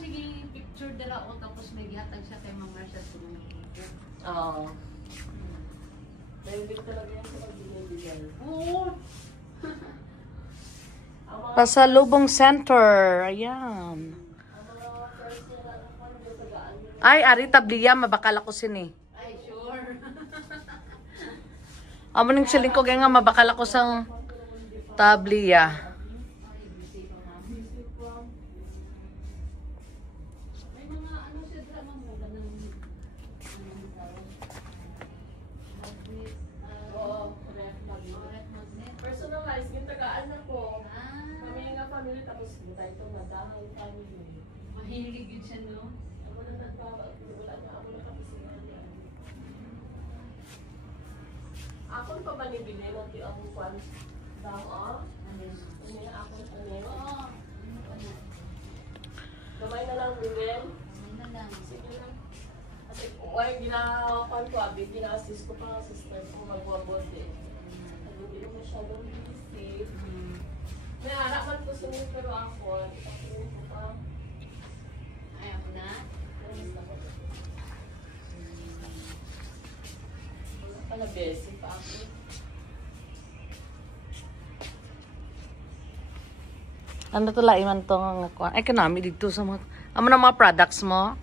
sige picture dala o tapos may gihatag siya kay Ma'am Marcia tulong. Oo. Dahil talaga yan sa pagbibigay. Oo. Pasalubong Center. Ayan. Ay, ari tabliya. Mabakal ako sini. Ay, sure. Amo ning siling ko nga mabakal ako sang tabliya. May mga ano siya drama mo ganang Personalized, yung tagaan na po. Kami nga family, tapos buta itong madahaw family. mahilig yun siya, no? Ako na nagbawa, wala na ako nakapisingan yan. Ako pa ba nibili mo ti ako kwan? Daw, Hindi na ako tanin. Oo. Gamay na lang bilhin. Ano na lang. Sige lang. Kasi kung ay ginapan ko, gina-assist ko pa ang sister ko magwabot eh. Hindi mo masyadong busy. May anak man ko sunod pero ako, itakunin ko pa. Ay, ako na? Wala pala busy pa ako. Ano to laiman to nga kuan? Ay kanami dito sa mga amo na mga products mo.